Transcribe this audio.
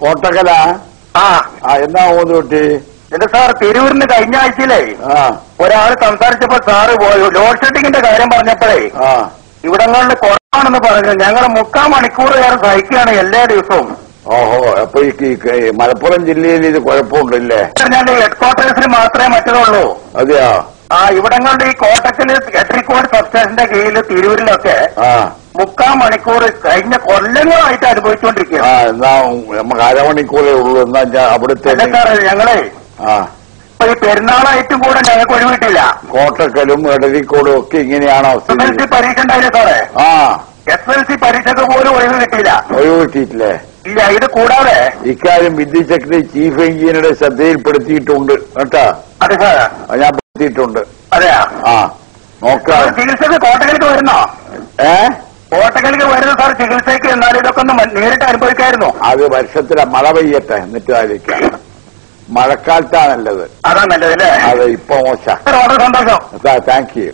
കോട്ടക്കല? ആ. എന്നാ പോകുന്നു കുട്ടി? എന്റെ സാർ തിരൂരിന് കഴിഞ്ഞ ആഴ്ചയിലേ ആ. ഒരാൾ സംസാരിച്ചപ്പോ സാറ് പോയി. ലോഡ് ഷെഡിങ്ങിന്റെ കാര്യം പറഞ്ഞപ്പോഴേ ആ. ഇവിടങ്ങളിൽ കുറവാണെന്ന് പറഞ്ഞു. ഞങ്ങൾ മുക്കാൽ മണിക്കൂർ ഏറെ സഹിക്കുകയാണ് എല്ലാ ദിവസവും. ഓഹോ അപ്പൊ ഈ മലപ്പുറം ജില്ലയിൽ ഇത് കുഴപ്പമുണ്ടല്ലേ? ഞാൻ ഹെഡ് ക്വാർട്ടേഴ്സിൽ മാത്രമേ മറ്റതുള്ളൂ അതെയാ? ആ ഇവിടങ്ങളുടെ ഈ കോട്ടക്കൽ എട്രിക്കോട് സബ്സ്റ്റേഷന്റെ കീഴിൽ തിരൂരിലൊക്കെ മണിക്കൂർ കഴിഞ്ഞ കൊല്ലങ്ങളായിട്ട് ആ എന്നാ നമുക്ക് അരമണിക്കൂറേ ഉള്ളൂ. എന്നാ ഞാൻ അവിടുത്തെ അല്ല സാറേ ഞങ്ങളെ ആ. ഇപ്പൊ ഈ പെരുന്നാളായിട്ടും കൂടെ ഞങ്ങൾക്ക് ഒഴിവിട്ടില്ല. കോട്ടക്കലും എടരിക്കോടും ഒക്കെ ഇങ്ങനെയാണോ എസ് എൽ സി പരീക്ഷ ഉണ്ടായില്ലേ സാറേ? ആ. എസ് എൽ സി പരീക്ഷക്ക് പോലും ഒഴിവ് കിട്ടിയില്ല. ഒഴിവ് കിട്ടിയിട്ടില്ലേ. ഇല്ല ഇത് കൂടാതെ ഇക്കാര്യം വിദ്യുത് സെക്രട്ടറി ചീഫ് എഞ്ചിനീയറുടെ ശ്രദ്ധയിൽപ്പെടുത്തിയിട്ടുണ്ട്. കേട്ടാ? അതെ സാർ അത് ഞാൻ പെടുത്തിയിട്ടുണ്ട് അതെയാ? ആ. നോക്കാം. ചികിത്സക്ക് കോട്ടക്കലേക്ക് വരുന്നോ? ഏ? കോട്ടക്കലേക്ക് വരുന്ന സാർ ചികിത്സയ്ക്ക് എന്നാൽ ഇതൊക്കെ ഒന്ന് നേരിട്ട് അനുഭവിക്കായിരുന്നു. അത് വർഷത്തിലെ മഴ പെയ്യട്ടെ എന്നിട്ട് ആയിരിക്കാം. മഴക്കാലത്താ നല്ലത്. അതാ നല്ലതല്ലേ അതെ ഇപ്പൊ മോശം. സന്തോഷം. Thank you